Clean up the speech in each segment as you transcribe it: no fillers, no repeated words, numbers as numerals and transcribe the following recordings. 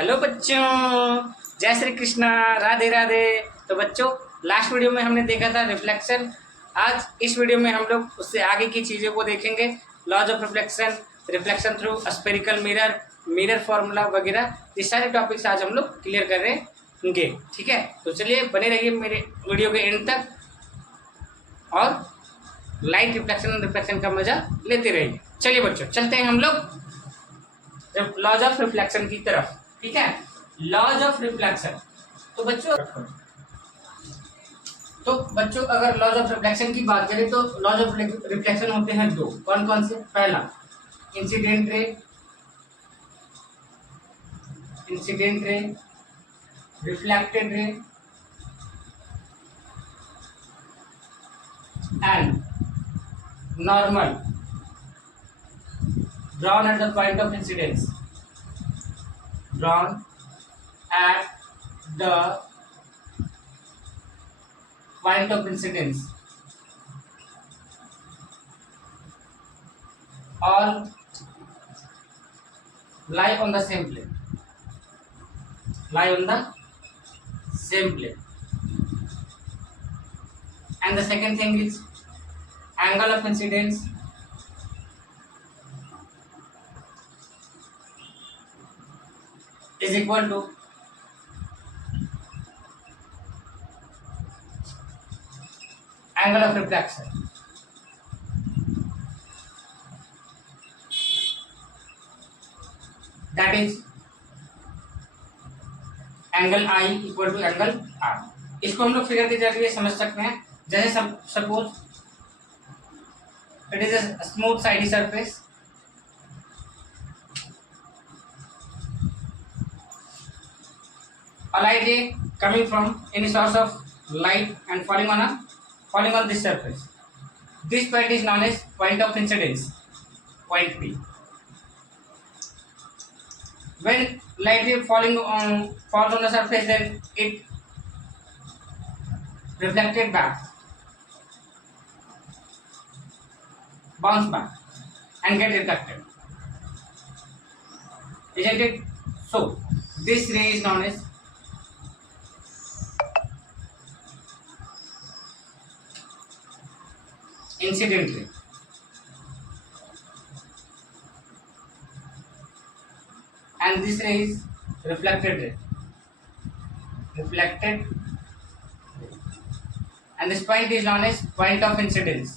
Hello बच्चों, जय श्री कृष्णा, राधे राधे। तो बच्चों, लास्ट वीडियो में हमने देखा था रिफ्लेक्शन। आज इस वीडियो में हम लोग उससे आगे की चीज़ों को देखेंगे। Laws of reflection, reflection through spherical mirror, mirror formula वगैरह, ये सारे टॉपिक्स आज हम लोग क्लियर कर रहे होंगे। ठीक है, तो चलिए बने रहिए मेरे वीडियो के एंड तक और लाइट रिफ्लेक्शन और रिफ्लेक्शन का मजा लेते रहिए। चलिए बच्चों, चलते हैं हम लोग लॉज ऑफ रिफ्लेक्शन की तरफ। ठीक है, लॉज ऑफ रिफ्लेक्शन। तो बच्चों अगर लॉज ऑफ रिफ्लेक्शन की बात करें तो लॉज ऑफ रिफ्लेक्शन होते हैं दो। कौन कौन से? पहला incident ray, reflected ray and normal drawn at the point of incidence, drawn at the point of incidence, all lie on the same plane, lie on the same plane. And the second thing is angle of incidence is equal to angle of reflection. That is angle I equal to angle R। इसको हम लोग figure के जरिए समझ सकते हैं। जैसे suppose it is a smooth sided surface, a light ray coming from any source of light and falling on this surface. This point is known as point of incidence, point P. When light ray falls on the surface, then it reflected back, bounce back and get reflected, isn't it? So this ray is known as incident ray, and this ray is reflected ray, and this point is known as point of incidence,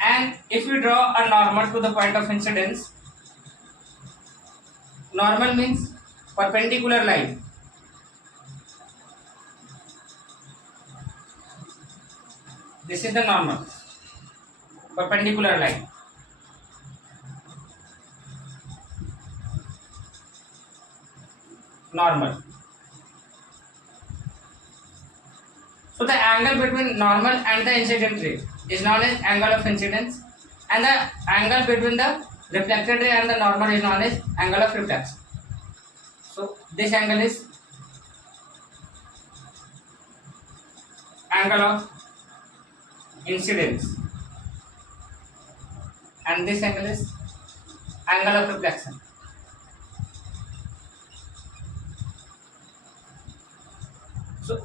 and if we draw a normal to the point of incidence, normal means perpendicular line. This is the normal, perpendicular line. Normal. So the angle between normal and the incident ray is known as angle of incidence, and the angle between the reflected ray and the normal is known as angle of reflection. So this angle is angle of incidence, and this angle is angle of reflection. So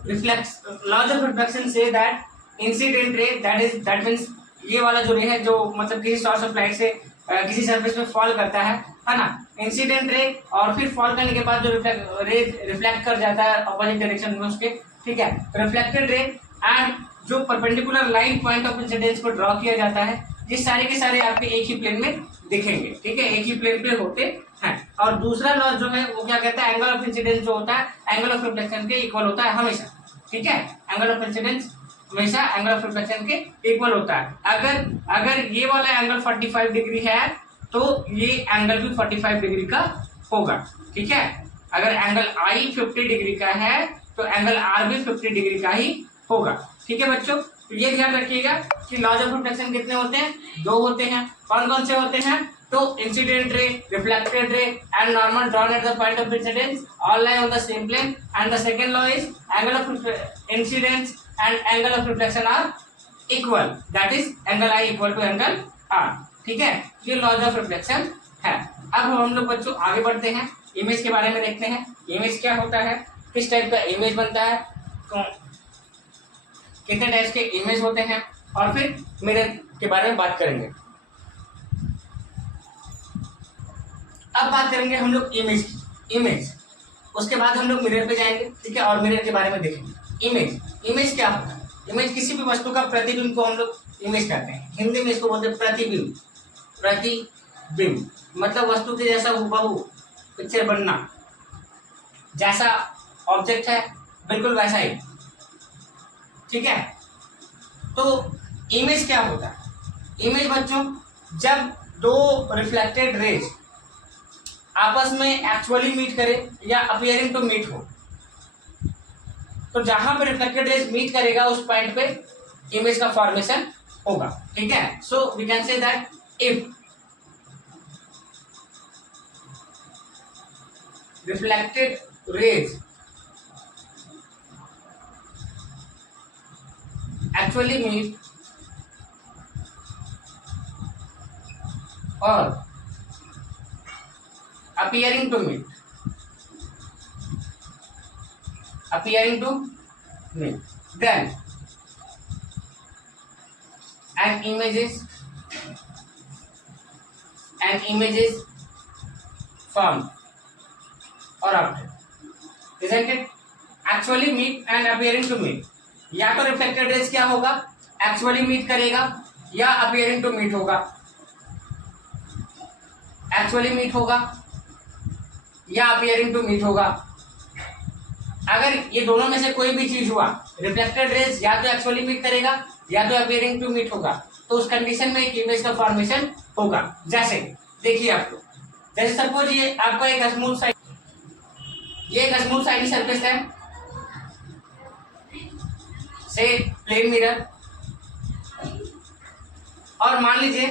laws of reflection say that incident ray, that means ये वाला जो रे है जो मतलब किसी source of light से किसी सरफेस पे फॉल करता है ना, इंसिडेंट रे, और फिर फॉल करने के बाद जो रिफ्लेक्ट कर जाता है अपोजिट डायरेक्शन में उसके। ठीक है, रिफ्लेक्टेड रे एंड जो perpendicular line point of incidence को ड्रॉ किया जाता है, ये सारे के सारे आपके एक ही प्लेन में दिखेंगे। ठीक है, एक ही प्लेन पे होते हैं। और दूसरा लॉ जो है वो क्या कहता है, एंगल ऑफ इंसिडेंस जो होता है एंगल ऑफ रिफ्लेक्शन के इक्वल होता है हमेशा। ठीक है, एंगल ऑफ इंसिडेंस हमेशा एंगल ऑफ रिफ्लेक्शन के इक्वल होता है। अगर ये वाला एंगल 45 डिग्री है तो ये एंगल भी 45 डिग्री का होगा। ठीक है, अगर एंगल I 50 डिग्री का है तो एंगल R भी 50 डिग्री का ही होगा। ठीक है बच्चों, तो ये ध्यान रखिएगा कि लॉज ऑफ रिफ्लेक्शन कितने होते हैं? दो होते हैं। कौन कौन से होते हैं? तो incident ray, reflected ray and normal drawn at the point of incidence all lie on the same plane, and the second law is angle of incidence and angle of reflection are equal, that is angle I equal to angle R. ठीक है, ये laws of reflection है। अब हम लोग बच्चों आगे बढ़ते हैं, इमेज के बारे में देखते हैं। इमेज क्या होता है, किस टाइप का इमेज बनता है, कितने टाइप के इमेज होते हैं, और फिर मिरर के बारे में बात करेंगे। अब बात करेंगे हम लोग इमेज, उसके बाद हम लोग मिरर पे जाएंगे। ठीक है, और मिरर के बारे में देखेंगे। इमेज क्या होता है, इमेज किसी भी वस्तु का प्रतिबिंब को हम लोग इमेज कहते हैं। हिंदी में इसको बोलते हैं प्रतिबिंब। प्रतिबिंब मतलब वस्तु के जैसा हूबहू पिक्चर बनना, जैसा ऑब्जेक्ट है बिल्कुल वैसा ही। ठीक है, तो इमेज क्या होता है, इमेज बच्चों जब दो रिफ्लेक्टेड रेज आपस में एक्चुअली मीट करे या अपियरिंग टू मीट हो, तो जहां पे रिफ्लेक्टेड रेज मीट करेगा उस पॉइंट पे इमेज का फॉर्मेशन होगा। ठीक है, so we can say that if reflected rays actually meet or appearing to meet then an image is formed और after, isn't it? Actually meet and appearing to meet, या तो reflected raise क्या होगा, actually meet करेगा या appearing to meet होगा। Actually meet होगा या अपियरिंग टू मीट होगा। अगर ये दोनों में से कोई भी चीज हुआ, रिफ्लेक्टेड रेज या तो एक्चुअली मीट करेगा या तो अपियरिंग टू मीट होगा, तो उस कंडीशन में एक इमेज का फॉर्मेशन होगा। जैसे देखिए आपको, जैसे सपोज ये आपका एक स्मूथ साइड, ये एक स्मूथ साइड सरफेस है, से प्लेन मिरर, और मान लीजिए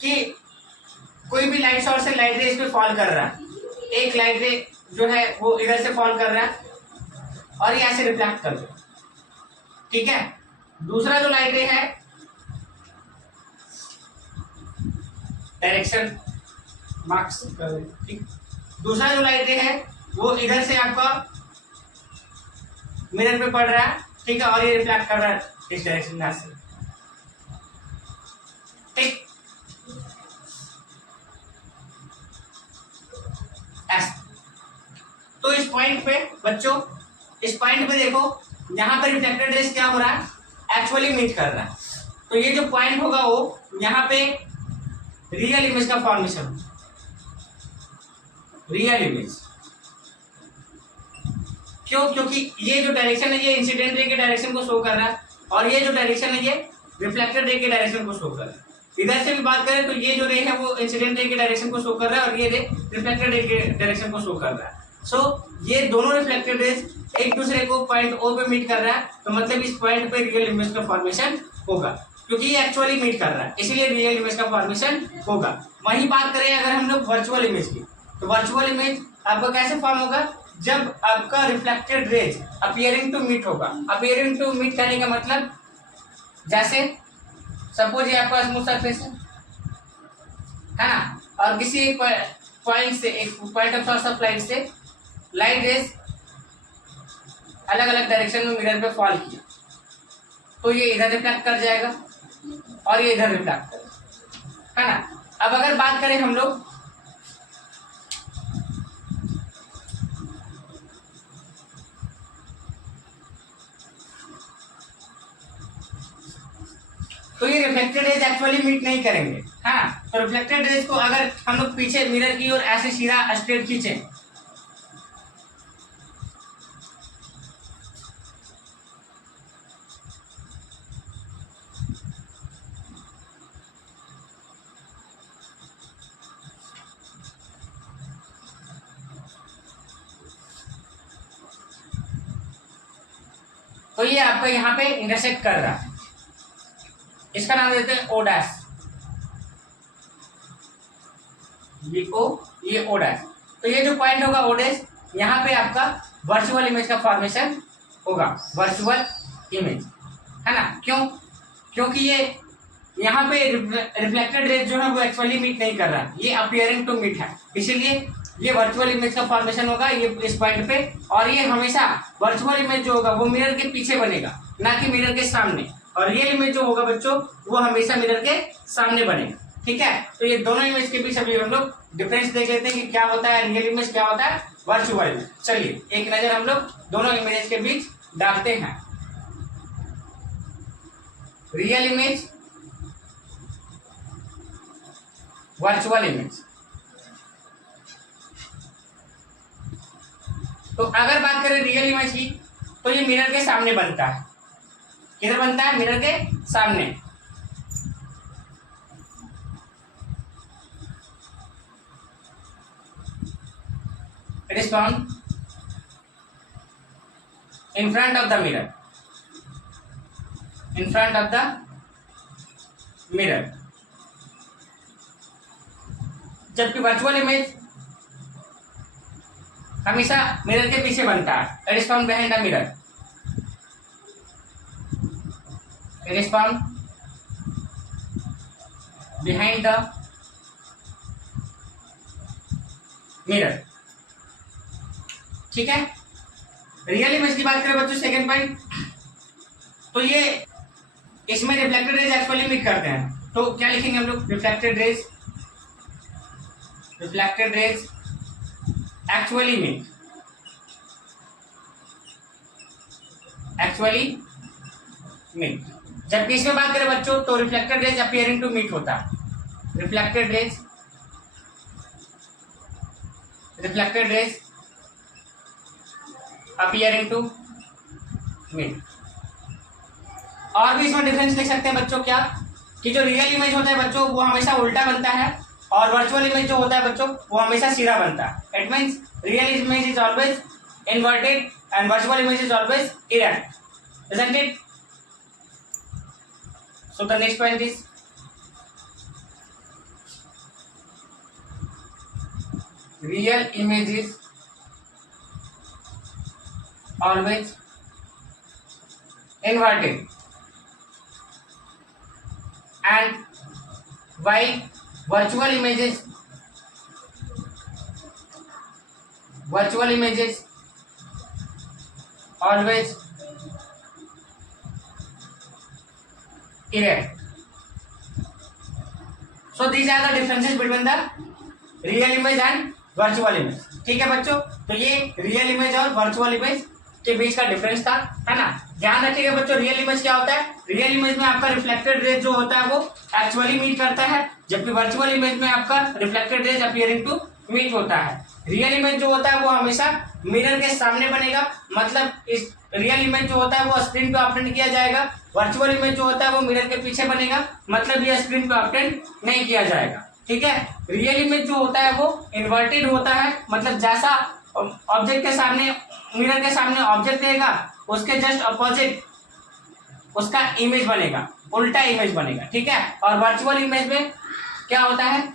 कि कोई भी लाइट सोर्स से लाइट रे इस पे फॉल कर रहा है। एक लाइट रे जो है वो इधर से फॉल कर रहा है और ये ऐसे रिफ्लेक्ट कर रहा है। ठीक है, दूसरा जो लाइट रे है डायरेक्शन मार्क्स, ठीक, दूसरा जो लाइट रे है वो इधर से आपका मिरर पे पड़ रहा है। ठीक है, और ये रिफ्लेक्ट कर रहा है इस डायरेक्शन में से। ठीक, तो इस पॉइंट पे बच्चों, इस पॉइंट पे देखो, यहाँ पर रिफ्लेक्टेड रेज क्या हो रहा है, एक्चुअली मीट कर रहा है। तो ये जो पॉइंट होगा वो यहाँ पे रियल इमेज का फॉर्मेशन, रियल इमेज। क्यों? क्योंकि ये जो डायरेक्शन है ये इंसिडेंट रे के डायरेक्शन को शो कर रहा है, और ये जो डायरेक्शन है ये रिफ्लेक्टेड रे के डायरेक्शन को शो कर रहा है। इधर से भी बात करें तो ये जो रे है वो इंसिडेंट रे के डायरेक्शन को शो कर रहा है, और ये रे रिफ्लेक्टेड रे के डायरेक्शन को शो कर रहा है। सो ये दोनों रिफ्लेक्टेड रेज एक दूसरे को पॉइंट ओ पे मीट कर रहा है, तो मतलब इस पॉइंट पे रियल इमेज का फॉर्मेशन होगा, क्योंकि ये एक्चुअली मीट कर रहा है, इसीलिए रियल इमेज का फॉर्मेशन होगा। वहीं बात करें अगर हम लोग वर्चुअल इमेज की, तो वर्चुअल इमेज आपका कैसे फॉर्म होगा, जब आपका reflected rays appearing to meet होगा। अपियरिंग टू मीट करने का मतलब, जैसे सपोज ये आपका स्मूथ सरफेस है ना, और किसी पॉइंट से, एक point of source of light से लाइट रेज अलग अलग डायरेक्शन में मिरर पे फॉल किया, तो ये इधर रिफ्लेक्ट कर जाएगा और ये इधर रिफ्लेक्ट करेगा, है ना। अब अगर बात करें हम लोग तो ये रिफ्लेक्टेड रेज एक्चुअली मीट नहीं करेंगे, है ना। तो रिफ्लेक्टेड रेज को अगर हम लोग पीछे मिरर की ओर ऐसे सीधा स्ट्रेट खींचे, तो ये आपका यहाँ पे इंटरसेक्ट कर रहा है, इसका नाम देते हैं ओ डैश, ये ओ, ये ओ डैश। तो ये जो पॉइंट होगा ओ डैश, यहाँ पे आपका वर्चुअल इमेज का फॉर्मेशन होगा, वर्चुअल इमेज, है ना। क्यों? क्योंकि ये यहाँ पे रिफ्लेक्टेड रेज जो है वो एक्चुअली मीट नहीं कर रहा, ये अपियरिंग टू मीट है, इसीलिए ये वर्चुअल इमेज का फॉर्मेशन होगा ये इस पॉइंट पे। और ये हमेशा वर्चुअल इमेज जो होगा वो मिरर के पीछे बनेगा, ना कि मिरर के सामने। और रियल इमेज जो होगा बच्चों वो हमेशा मिरर के सामने बनेगा, ठीक है। तो ये दोनों इमेज के बीच अभी हम लोग डिफरेंस देख लेते हैं कि क्या होता है रियल इमेज, क्या होता है वर्चुअल इमेज। चलिए एक नजर हम लोग दोनों इमेज के बीच डालते हैं। Real image, virtual image. तो अगर बात करें रियल इमेज की तो ये मिरर के सामने बनता है। किधर बनता है? मिरर के सामने। It is found in front of the mirror, in front of the mirror. जबकि वर्चुअल इमेज हमेशा मिरर के पीछे बनता है। It is found behind the mirror, it is found behind the mirror, ठीक है। रियल इमेज की बात करें बच्चों, सेकंड पॉइंट, तो ये इसमें रिफ्लेक्टेड रेज एक्चुअली मीट करते हैं। तो क्या लिखेंगे हम लोग? Reflected rays, reflected rays actually meet, actually meet. जबकि इसमें बात करें बच्चों तो reflected rays appearing to meet होता है। Reflected rays, reflected rays appearing to meet. और भी इसमें डिफरेंस लिख सकते हैं बच्चों, क्या कि जो रियल इमेज होता है बच्चों वो हमेशा उल्टा बनता है और वर्चुअल इमेज जो होता है बच्चों वो हमेशा सीधा बनता है। It means real image is always inverted and virtual image is always erect, isn't it? So the next point is real image is always inverted and while virtual images always erect. So these are the differences between the real image and virtual image, ठीक है बच्चों। तो ये real image और virtual image के बीच का difference था, है ना। ध्यान रखिएगा बच्चों, रियल इमेज क्या होता है? रियल इमेज में आपका रिफ्लेक्टेड रेज जो होता है वो एक्चुअली मीट करता है, जबकि वर्चुअल इमेज में आपका reflected rays appearing to meet होता है। रियल इमेज जो होता है वो हमेशा मिरर के सामने बनेगा, मतलब इस रियल इमेज जो होता है वो स्क्रीन पे ऑब्टेंड किया जाएगा। वर्चुअल इमेज जो होता है वो मिरर के पीछे बनेगा, मतलब ये स्क्रीन पे ऑब्टेंड नहीं किया जाएगा, ठीक है। रियल इमेज जो होता है वो इन्वर्टेड होता है, मतलब जैसा ऑब्जेक्ट के सामने, मिरर के सामने ऑब्जेक्ट रहेगा उसके जस्ट अपोजिट उसका इमेज बनेगा, उल्टा इमेज बनेगा, ठीक है। और वर्चुअल इमेज में क्या होता है?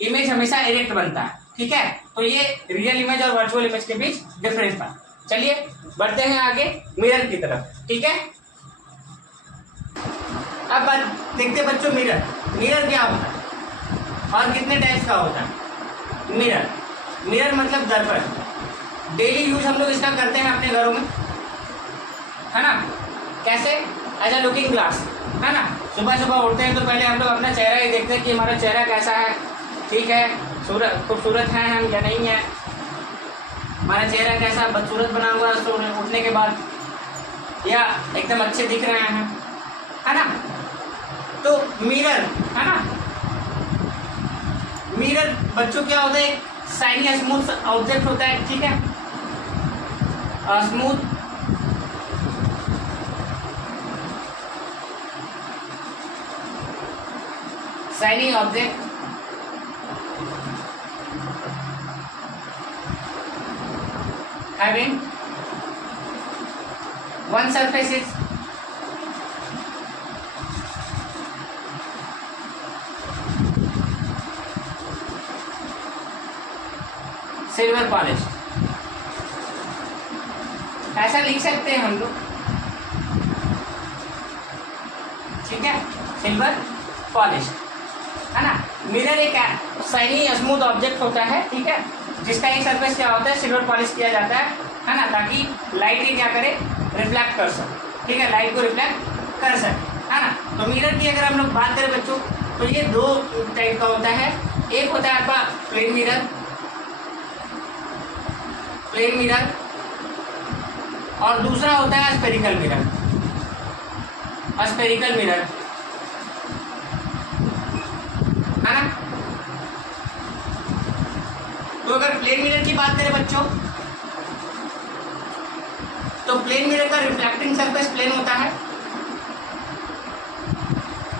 इमेज हमेशा इरेक्ट बनता है, ठीक है। तो ये रियल इमेज और वर्चुअल इमेज के बीच डिफरेंस था। चलिए बढ़ते हैं आगे मिरर की तरफ, ठीक है। अब देखते हैं बच्चों मिरर, मिरर क्या होता है और कितने टाइप्स का होता है। मिरर, मिरर मतलब दर्पण। डेली यूज हम लोग इसका करते हैं अपने घरों में, है ना। कैसे? एज अ लुकिंग ग्लास, है ना। सुबह सुबह उठते हैं तो पहले हम लोग अपना चेहरा ही देखते हैं कि हमारा चेहरा कैसा है, ठीक है, खूबसूरत है हम या नहीं है, हमारा चेहरा कैसा बदसूरत बना हुआ है उठने के बाद या एकदम अच्छे दिख रहे हैं, है ना। तो मिरर, है ना, मिरर बच्चों क्या होता है? शाइनी स्मूथ ऑब्जेक्ट होता है, ठीक है। Smooth shiny object having one surface is silver polished, ऐसा लिख सकते हैं हम लोग, ठीक है। सिल्वर पॉलिश, है ना। मिरर एक शाइनी स्मूथ ऑब्जेक्ट होता है, ठीक है, जिसका एक सरफेस क्या होता है, सिल्वर पॉलिश किया जाता है ना, ताकि लाइट ही क्या करे, रिफ्लेक्ट कर सके, ठीक है, लाइट को रिफ्लेक्ट कर सके, है ना। तो मिरर की अगर हम लोग बात करें बच्चों, तो ये दो टाइप का होता है। एक होता है आपका प्लेन मिरर, और दूसरा होता है स्फेरिकल मिरर, है ना। तो अगर प्लेन मिरर की बात करें बच्चों, तो प्लेन मिरर का रिफ्लेक्टिंग सरफेस प्लेन होता है,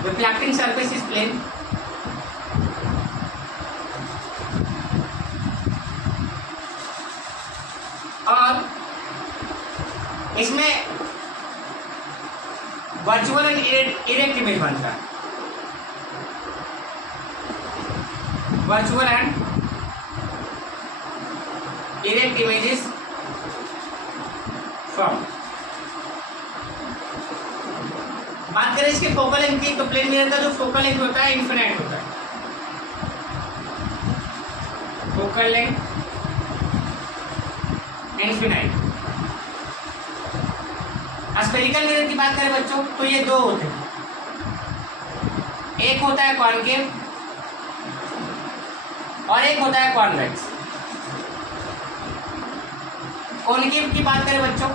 रिफ्लेक्टिंग सरफेस इज प्लेन, और इसमें वर्चुअल एंड इरेक्ट इमेज बनता है, virtual and erect images form. बात करें इसके फोकल लेंथ की, तो प्लेन मिरर का जो फोकल लेंथ होता है इन्फिनाइट होता है, focal length infinite. Spherical mirror की बात करें बच्चों, तो ये दो होते हैं, एक होता है कॉनकेव और एक होता है कॉन्वेक्स। कॉनकेव की बात करें बच्चों,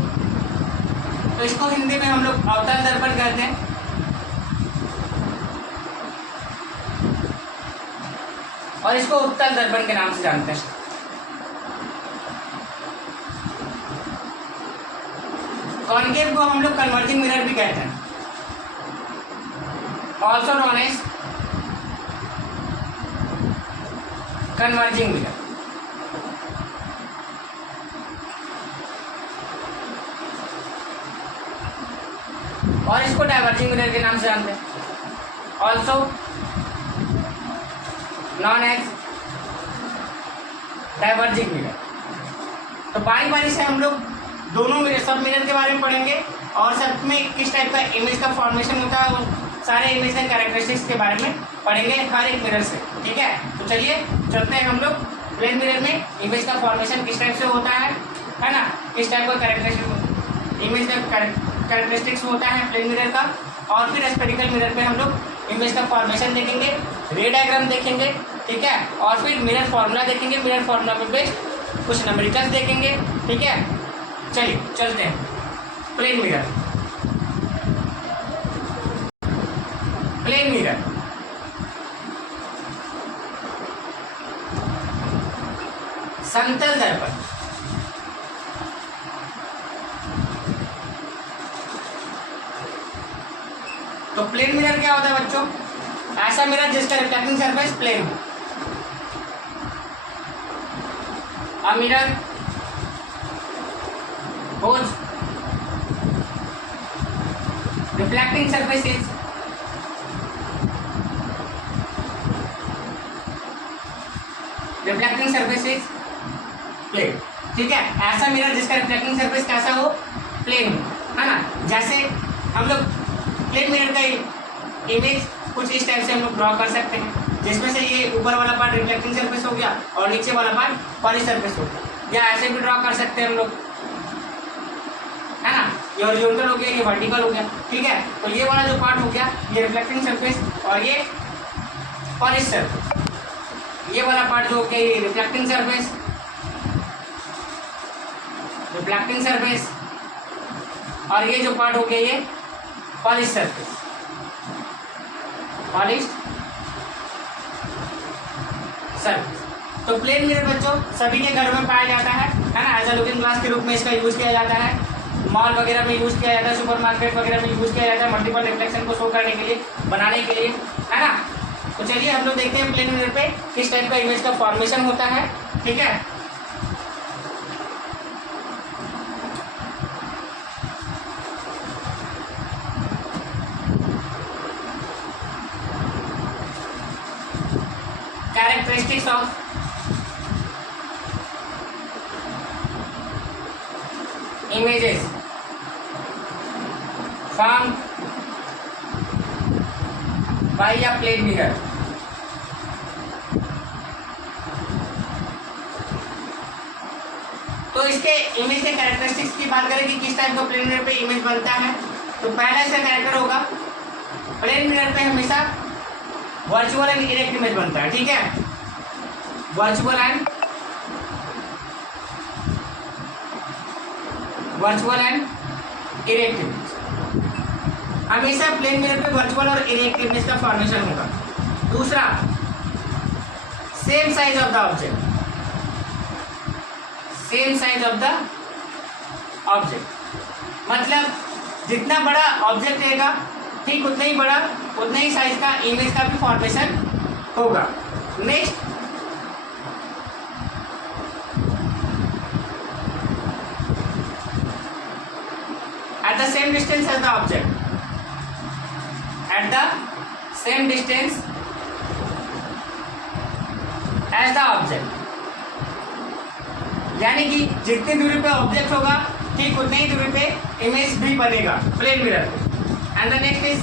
तो इसको हिंदी में हम लोग अवतल दर्पण कहते हैं, और इसको उत्तल दर्पण के नाम से जानते हैं। कॉनकेव को हम लोग कन्वर्जिंग मिरर भी कहते हैं, also known as converging mirror. और इसको डाइवर्जिंग मिरर के नाम से जानते हैं, also known as diverging mirror. तो बारी बारी से हम लोग दोनों मिरर, सब मिरर के बारे में पढ़ेंगे, और सब में किस टाइप का इमेज का फॉर्मेशन होता है, वो सारे इमेज एंड कैरेक्टरिस्टिक्स के बारे में पढ़ेंगे हर एक मिरर से, ठीक है। तो चलिए चलते हैं हम लोग प्लेन मिरर में इमेज का फॉर्मेशन किस टाइप से होता है ना, किस टाइप का कैरेक्टरिस्टिक इमेज का कैरेक्टरिस्टिक्स होता है प्लेन मिरर का। और फिर स्फेरिकल मिरर पे हम लोग इमेज का फॉर्मेशन देखेंगे, रे डायग्राम देखेंगे, ठीक है, और फिर मिरर फॉर्मूला देखेंगे, मिरर फॉर्मूला पे बेस्ड कुछ न्यूमेरिकल्स देखेंगे, ठीक है। चलिए चलते हैं प्लेन मिरर। प्लेन मिरर समतल दर्पण, तो प्लेन मिरर क्या होता है बच्चों, ऐसा मिरर जिसका रिफ्लेक्टिंग सरफेस प्लेन हो। A mirror whose reflecting surface is plane, ठीक है। ऐसा मिरर जिसका रिफ्लेक्टिंग सरफेस कैसा हो, प्लेन हो, है ना। जैसे हम लोग प्लेन मिरर का इमेज कुछ इस टाइप से हम लोग ड्रॉ कर सकते हैं, जिसमें से ये ऊपर वाला पार्ट रिफ्लेक्टिंग सरफेस हो गया और नीचे वाला पार्ट पॉलिश सरफेस हो गया, या ऐसे भी ड्रॉ कर सकते हैं हम लोग, है ना। ये हॉरिजॉन्टल हो गया, ये वर्टिकल हो गया, ठीक है। तो ये वाला जो पार्ट हो गया ये रिफ्लेक्टिंग सरफेस, और ये पॉलिश सरफेस। ये वाला पार्ट जो हो गया ये रिफ्लेक्टिंग सरफेस, और ये जो पार्ट हो गया ये पॉलिश सरफेस, पॉलिश सरफेस। तो प्लेन मिरर बच्चों सभी के घर में पाया जाता है ना। एज अ लुकिंग ग्लास के रूप में इसका यूज किया जाता है, मॉल वगैरह में यूज किया जाता है, सुपरमार्केट वगैरह में यूज किया जाता है, मल्टीपल रिफ्लेक्शन को शो करने के लिए, बनाने के लिए, है ना। तो चलिए हम लोग देखते हैं प्लेन मिरर पे किस टाइप का इमेज का फॉर्मेशन होता है, ठीक है। Characteristics of images formed by a plane mirror. तो इसके इमेज के कैरेक्टरिस्टिक्स की बात करें कि किस टाइप का प्लेन मिरर पे इमेज बनता है, तो पहला इसका कैरेक्टर होगा, प्लेन मिरर पे हमेशा वर्चुअल एंड इरेक्ट इमेज बनता है, ठीक है, वर्चुअल एंड इरेक्ट इमेज, हमेशा प्लेन मिरर पे वर्चुअल और इरेक्ट इमेज का फॉर्मेशन होगा। दूसरा, same size of the object, same size of the object, मतलब जितना बड़ा ऑब्जेक्ट रहेगा ठीक उतना ही बड़ा, उतना ही साइज का इमेज का भी फॉर्मेशन होगा। Next, at the same distance as the object, at the same distance as the object, यानी कि जितनी दूरी पे ऑब्जेक्ट होगा ठीक उतनी ही दूरी पे इमेज भी बनेगा प्लेन मिरर पे। And the next is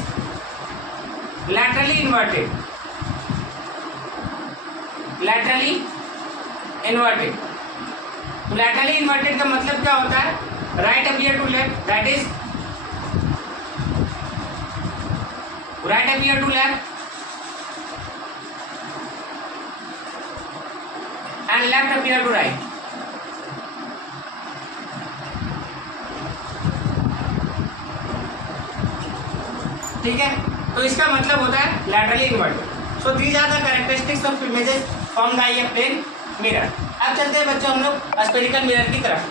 laterally inverted, laterally inverted, तो लैटरली इन्वर्टेड का मतलब क्या होता है, right appear to left, that is right appear to left and left appear to right. ठीक है, तो इसका मतलब होता है laterally inverted. So these are the characteristics of images formed by a plane mirror. अब चलते हैं बच्चों हम लोग स्फेरिकल मिरर की तरफ।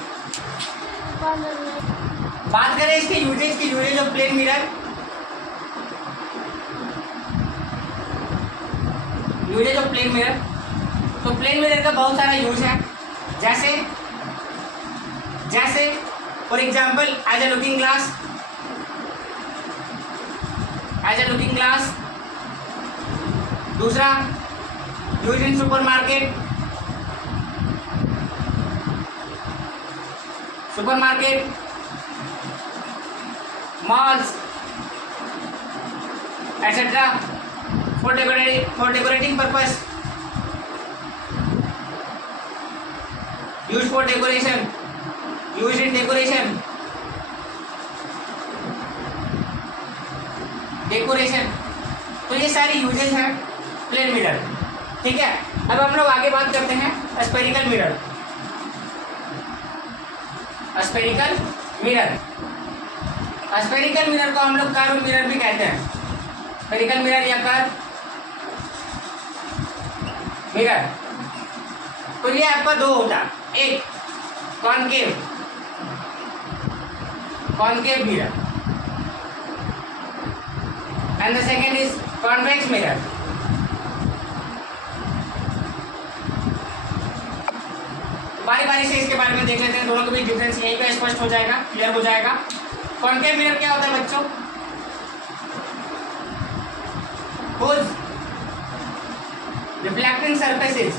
बात करें इसके यूजेज की, uses of plane mirror, uses of plane mirror, तो प्लेन मिरर का बहुत सारा यूज है, जैसे जैसे for example as a looking glass, as a looking glass. दूसरा, use in supermarket, supermarket, malls, etc. for decorating purpose, used for decoration, used in decoration, तो ये सारी यूजेस हैं प्लेन मिरर। ठीक है, अब हम लोग आगे बात करते हैं spherical mirror. Spherical mirror, spherical mirror को हम लोग कर्व मिरर भी कहते हैं, स्फेरिकल मिरर या कर्व मिरर। तो ये आपका दो होता है, एक concave, concave mirror, and the second is convex mirror. बारी बारी से इसके बारे में देख लेते हैं, दोनों के बीच डिफरेंस यहीं पे स्पष्ट हो जाएगा, क्लियर हो जाएगा। कॉनकेव मिरर क्या होता है बच्चों, whose reflecting surfaces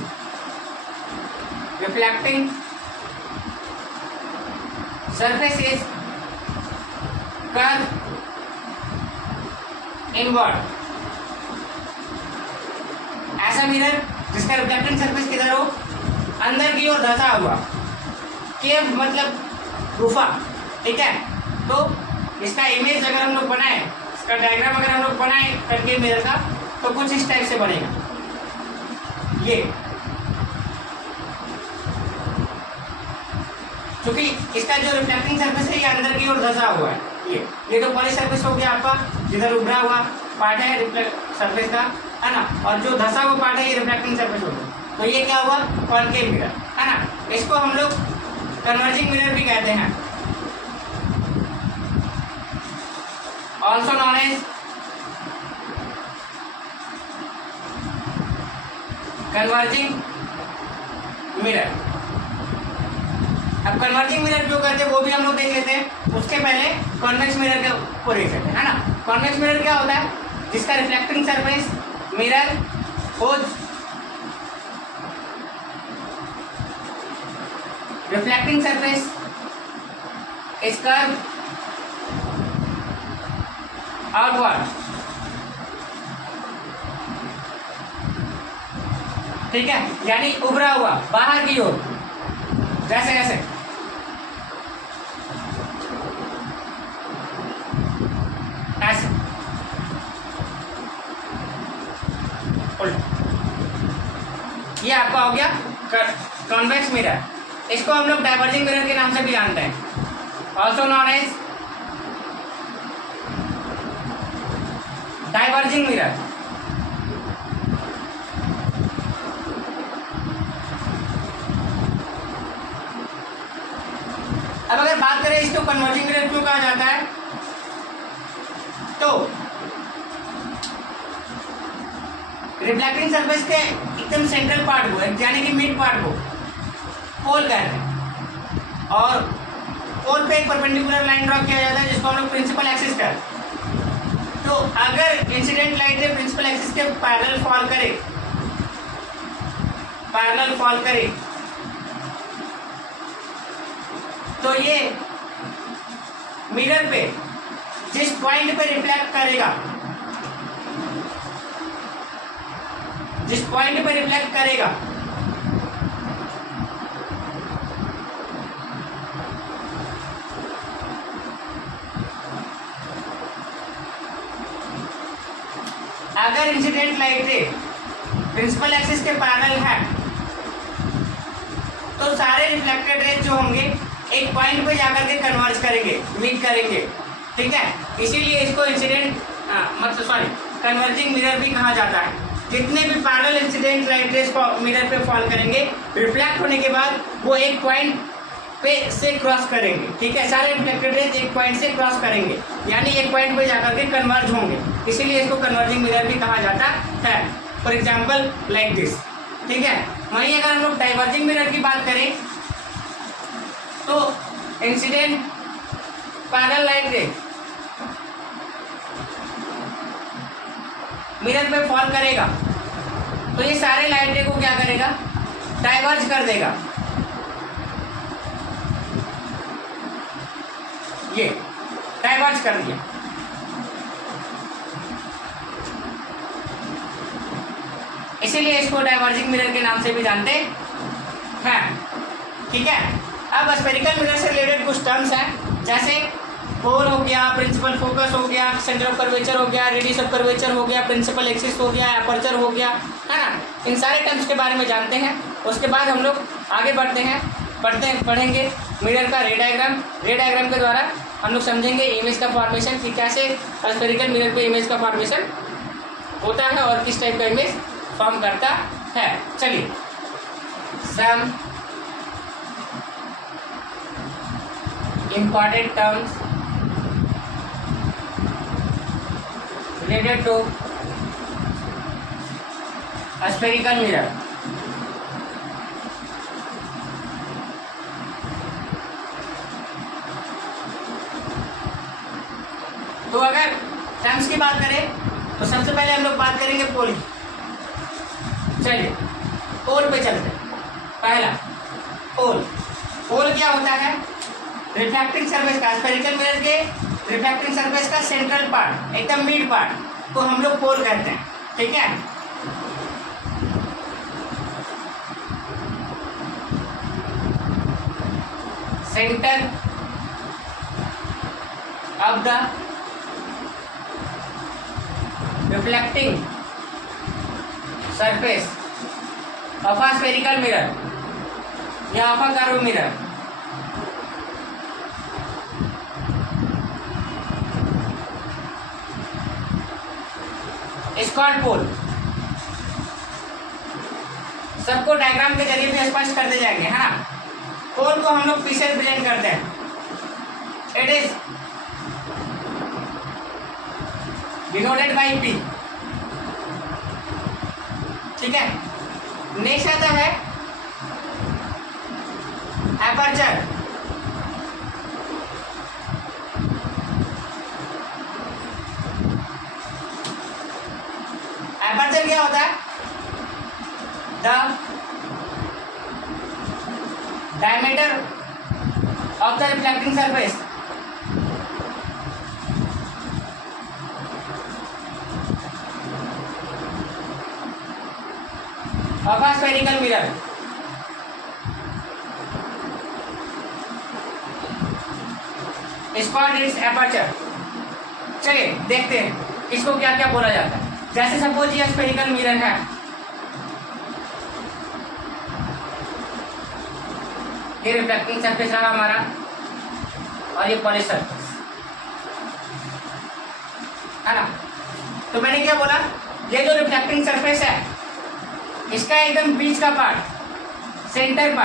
curve inward, ऐसा मिरर जिसका रिफ्लेक्टिंग सरफेस किधर हो, अंदर की ओर धंसा हुआ, केव मतलब गुफा। ठीक है, तो इसका इमेज अगर हम लोग बनाए, इसका डायग्राम अगर हम लोग बनाए करके मिरर का, तो कुछ इस टाइप से बनेगा। ये क्योंकि इसका जो रिफ्लेक्टिंग सरफेस है ये अंदर की ओर धंसा हुआ है, ये तो पॉलिश सरफेस हो गया आपका, जिधर उभरा हुआ पार्ट है रिफ्लेक्ट सरफेस का, है ना, और जो धंसा हुआ पार्ट है ये रिफ्लेक्टिंग सरफेस हो गया, तो ये क्या हुआ, कॉनकेव मिरर, है ना। इसको हम लोग कन्वर्जिंग मिरर भी कहते हैं, also known as converging mirror. अब कन्वर्जिंग मिरर जो करते हैं वो भी हम लोग देख लेते हैं, उसके पहले कॉन्वेक्स मिरर को देख लेते हैं, है ना। कॉन्वेक्स मिरर क्या होता है, जिसका reflecting surface mirror whose reflecting surface is curved outward ठीक है, यानी उभरा हुआ बाहर की ओर, जैसे कैसे ऐसे उल्टा। ये आपका हो गया कॉन्वेक्स मिरर। इसको हम लोग डाइवर्जिंग मिरर के नाम से भी जानते हैं, also known as diverging mirror. अब अगर बात करें इसको कन्वर्जिंग मिरर क्यों कहा जाता है, तो रिफ्लेक्टिंग सरफेस के एकदम सेंट्रल पार्ट को, यानी कि मिड पार्ट को पोल कहते हैं, और पोल पे एक परपेंडिकुलर लाइन ड्रॉ किया जाता है जिसको हम लोग प्रिंसिपल एक्सिस कहते हैं। तो अगर incident light ray principal axis के पैरेलल फॉल करे तो ये मिरर पे जिस पॉइंट पे रिफ्लेक्ट करेगा, अगर incident light ray principal axis के पैरेलल है तो सारे रिफ्लेक्टेड रेज जो होंगे एक पॉइंट पे जाकर के कन्वर्ज करेंगे, मीट करेंगे, ठीक है। इसीलिए इसको कन्वर्जिंग मिरर भी कहा जाता है। जितने भी parallel incident light rays mirror पे फॉल करेंगे, रिफ्लेक्ट होने के बाद वो एक पॉइंट पे से क्रॉस करेंगे, ठीक है। सारे रिफ्लेक्टेड रेज एक पॉइंट से क्रॉस करेंगे, यानी एक पॉइंट पे जाकर के कन्वर्ज होंगे, इसीलिए इसको कन्वर्जिंग मिरर भी कहा जाता है। फॉर एग्जाम्पल लाइक दिस, ठीक है। वहीं अगर हम लोग डाइवर्जिंग मिरर की बात करें तो इंसिडेंट पैरेलल लाइट रे मिरर पे फॉल करेगा तो ये सारे लाइट रे को क्या करेगा, डाइवर्ज कर देगा, ये डाइवर्ज कर दिया। इसीलिए इसको डाइवर्जिंग मिरर के नाम से भी जानते हैं, ठीक है। अब स्फेरिकल मिरर से रिलेटेड कुछ टर्म्स हैं, जैसे पोल हो गया, प्रिंसिपल फोकस हो गया, सेंटर ऑफ कर्वेचर हो गया, रेडियस ऑफ कर्वेचर हो गया, प्रिंसिपल एक्सिस हो गया, अपर्चर हो गया, है ना। इन सारे टर्म्स के बारे में जानते हैं। उसके बाद हम लोग आगे पढ़ेंगे मिरर का रे डायग्राम के द्वारा हम लोग समझेंगे इमेज का फॉर्मेशन, कि कैसे स्फेरिकल मिरर पे इमेज का फॉर्मेशन होता है और किस टाइप का इमेज फॉर्म करता है। चलिए, सम important terms related to a spherical mirror। तो अगर टर्म्स की बात करें तो सबसे पहले हम लोग बात करेंगे पोल की। चलिए पोल पे चलते हैं। पहला पोल क्या होता है, रिफ्लेक्टिंग सरफेस का, स्फेरिकल मिरर के रिफ्लेक्टिंग सरफेस का सेंट्रल पार्ट, एकदम मिड पार्ट को हम लोग पोल कहते हैं, ठीक है। Centre of the reflecting surface of a spherical mirror या of a curve mirror is called pole. सबको डायग्राम के जरिए भी स्पष्ट करते जाएंगे, है ना। पोल को हम लोग पी से रिप्रेजेंट करते हैं। It is denoted by P, ठीक है। नेक्स्ट आता है एपर्चर। एपर्चर क्या होता है, the diameter of the reflecting surface of a spherical mirror. इसको इट्स एपर्चर। चलिए देखते हैं इसको क्या क्या बोला जाता है। जैसे सपोज ये स्फेरिकल मिरर है, ये रिफ्लेक्टिंग सरफेस रहा हमारा और ये पॉलिश सरफेस है ना। तो मैंने क्या बोला, ये जो रिफ्लेक्टिंग सरफेस है इसका एकदम बीच का पार्ट, सेंटर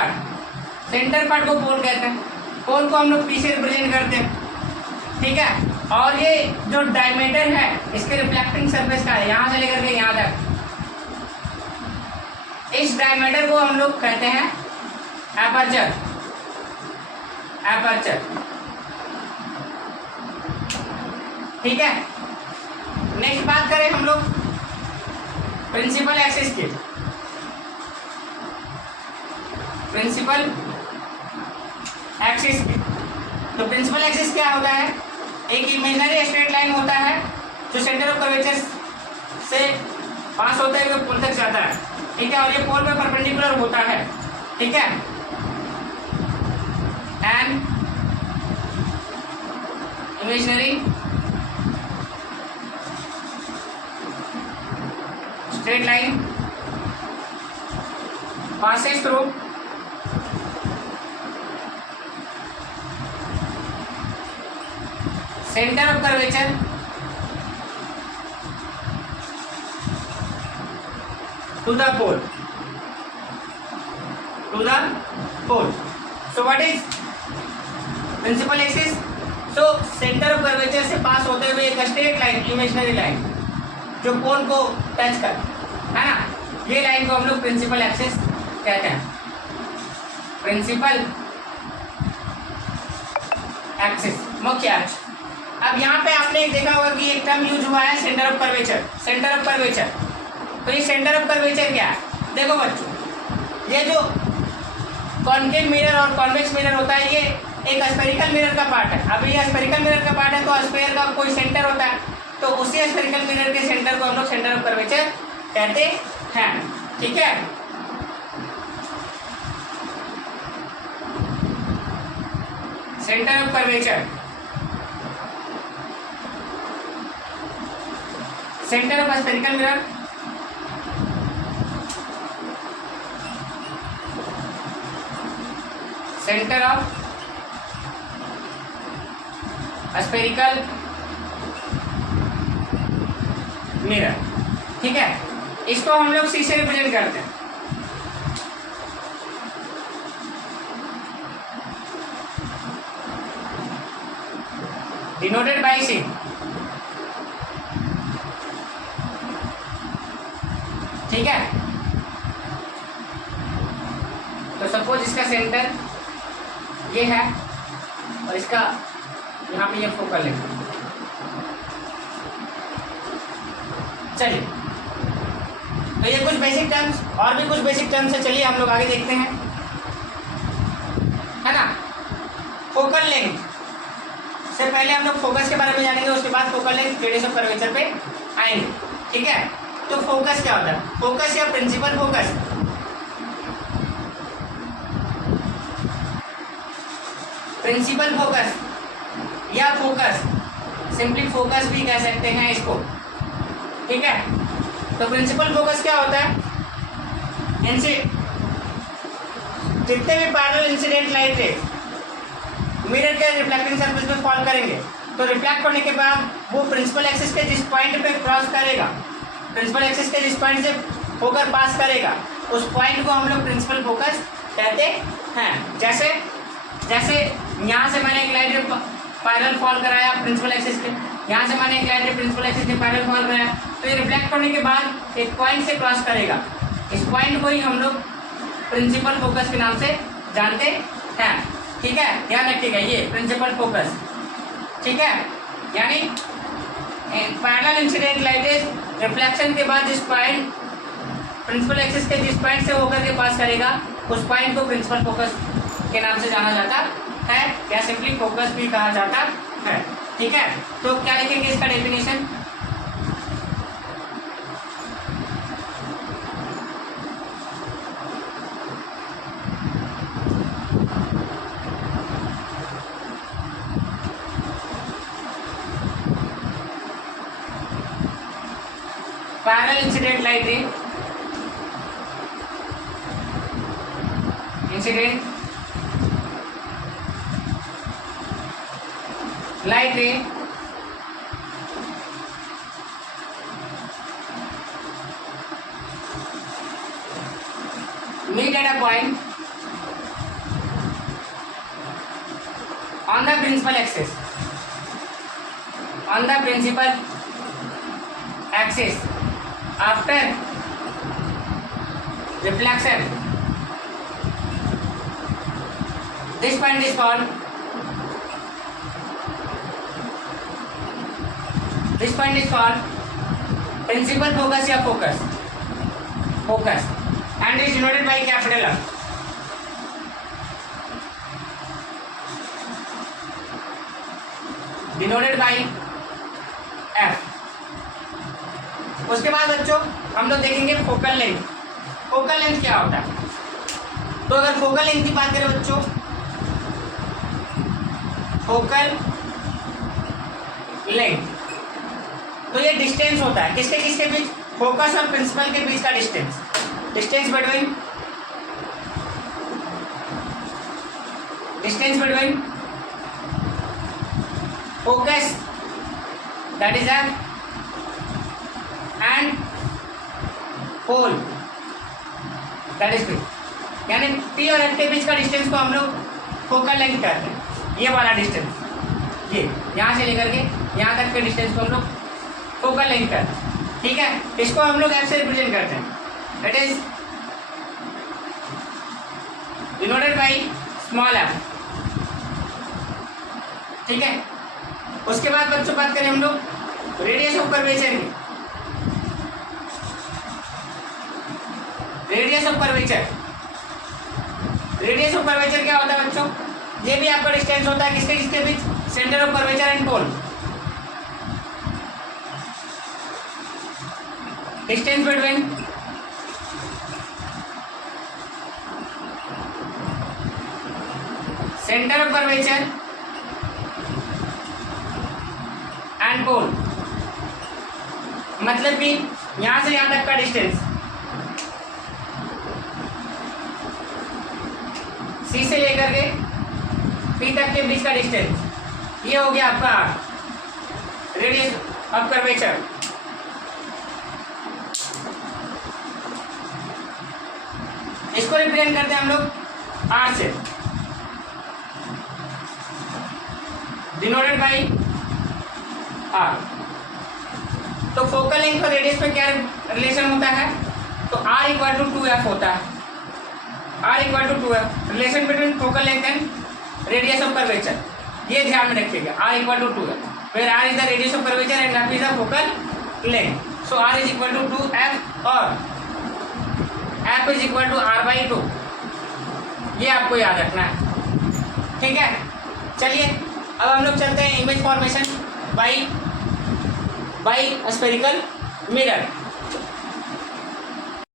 पार्ट को पोल कहते हैं। पोल को हम लोग पी से रिप्रेजेंट करते हैं, ठीक है। और ये जो डायमीटर है इसके रिफ्लेक्टिंग सरफेस का है, यहां से लेकर के यहां तक, इस डायमीटर को हम लोग कहते हैं एपर्चर। ठीक है। नेक्स्ट बात करें हम लोग प्रिंसिपल एक्सिस की। तो प्रिंसिपल एक्सिस क्या होता है, एक इमेजिनरी स्ट्रेट लाइन होता है जो सेंटर ऑफ कर्वेचर से पास होता है, पोल तक जाता है, ठीक है। और ये पोल पे परपेंडिकुलर होता है, ठीक है। And imaginary straight line passes through center of curvature to the pole. So what is principal axis? So center of curvature से पास होते हुए एक स्ट्रेट लाइन, इमेजिनरी लाइन जो पोल को टच कर, है ना, ये लाइन को हम लोग प्रिंसिपल एक्सिस कहते हैं। प्रिंसिपल एक्सिस, मुख्य अक्ष। अब यहाँ पे आपने एक देखा होगा कि एक टर्म यूज हुआ है सेंटर ऑफ कर्वेचर। तो ये सेंटर ऑफ कर्वेचर क्या है? देखो बच्चों, ये जो कॉन्केव मिरर और कॉन्वेक्स मिरर होता है, ये एक स्फेरिकल मिरर का पार्ट है। अभी ये स्फेरिकल मिरर का पार्ट है तो स्फेयर का कोई सेंटर होता है, तो उसी स्फेरिकल मिरर के सेंटर को हम लोग सेंटर ऑफ कर्वेचर कहते हैं, ठीक है। Centre of curvature, centre of spherical mirror, centre of spherical mirror, ठीक है। इसको हम लोग सी से रिप्रेजेंट करते हैं। डिनोटेड बाय सी। ठीक है। तो सपोज इसका सेंटर ये है और इसका यहाँ पे ये फोकल लेंगे। चलिए, तो ये कुछ बेसिक टर्म्स, और भी कुछ बेसिक टर्म्स है, चलिए हम लोग आगे देखते हैं, है ना। फोकल लेंथ से पहले हम लोग फोकस के बारे में जानेंगे, उसके बाद focal length radius of curvature पे आएंगे, ठीक है। तो फोकस क्या होता है? फोकस या प्रिंसिपल फोकस, प्रिंसिपल फोकस या फोकस, सिंपली फोकस भी कह सकते हैं इसको, ठीक है। तो प्रिंसिपल फोकस क्या होता है? इनसे जितने भी parallel incident light rays mirror के रिफ्लेक्टिंग सरफेस पे फॉल करेंगे, तो रिफ्लेक्ट होने के बाद वो प्रिंसिपल एक्सिस के जिस पॉइंट पे क्रॉस करेगा, प्रिंसिपल एक्सिस के जिस पॉइंट से होकर पास करेगा, उस पॉइंट को हम लोग प्रिंसिपल फोकस कहते हैं। जैसे यहाँ से मैंने एक लाइट रे पैरेलल फॉल कराया प्रिंसिपल एक्सिस के, यहाँ से मैंने एक लाइट रे प्रिंसिपल एक्सिस के पैरेलल फॉल कराया, तो ये रिफ्लेक्ट होने के बाद एक पॉइंट से क्रॉस करेगा, इस पॉइंट को ही हम लोग प्रिंसिपल फोकस के नाम से जानते हैं, ठीक है। ध्यान रखिएगा, ये प्रिंसिपल फोकस, ठीक है। यानी parallel incident light rays reflection के बाद जिस पॉइंट प्रिंसिपल एक्सिस के जिस पॉइंट से होकर के पास करेगा, उस पॉइंट को प्रिंसिपल फोकस के नाम से जाना जाता है, या सिंपली फोकस भी कहा जाता है, ठीक है। तो क्या लिखेंगे इसका डेफिनेशन? पैरेलल इंसिडेंट लाइट रे, इंसिडेंट लाइट रे meet at a point on the principal axis, on the principal axis after reflection. This point is called, this point is called principal focus या focus and is denoted by capital R. Denoted by F. उसके बाद बच्चों हम लोग देखेंगे focal length. Focal length क्या होता है? तो अगर फोकल लेंथ की बात करें बच्चों, फोकल लेंथ तो ये डिस्टेंस होता है किसके किसके बीच? फोकस और प्रिंसिपल के बीच का distance, distance between focus, that is F, and pole, that is P. यानी P और F के बीच का डिस्टेंस को हम लोग फोकल लेंथ कहते हैं। ये वाला डिस्टेंस, ये यहाँ से लेकर के यहाँ तक के डिस्टेंस को हम लोग फोकल लेंथ कहते हैं। ठीक है, इसको हम लोग F से रिप्रेजेंट करते हैं। It is denoted by small f। ठीक है, उसके बाद बच्चों बात करें हम लोग रेडियस ऑफ कर्वेचर की। Radius of curvature, radius of curvature क्या होता है बच्चों? ये भी आपका डिस्टेंस होता है किसके किसके बीच? Centre of curvature and pole. Distance between centre of curvature and pole, मतलब कि यहां से यहां तक का डिस्टेंस, सी से लेकर के पी तक के बीच का डिस्टेंस, ये हो गया आपका रेडियस ऑफ कर्वेचर। इसको रिप्रेजेंट करते हैं हम लोग आर से, डिनोटेड बाई आर। तो फोकल लेंथ और रेडियस में क्या रिलेशन होता है? तो आर इक्वल टू 2f होता है। R equal to 2f, relation between focal length and radius of curvature, ये ध्यान में रखिएगा। R equal to 2f, where R is the radius of curvature and f is the focal length. So R is equal to 2f और f is equal to r by 2। ये आपको याद रखना है। ठीक है, चलिए अब हम लोग चलते हैं image formation by spherical mirror.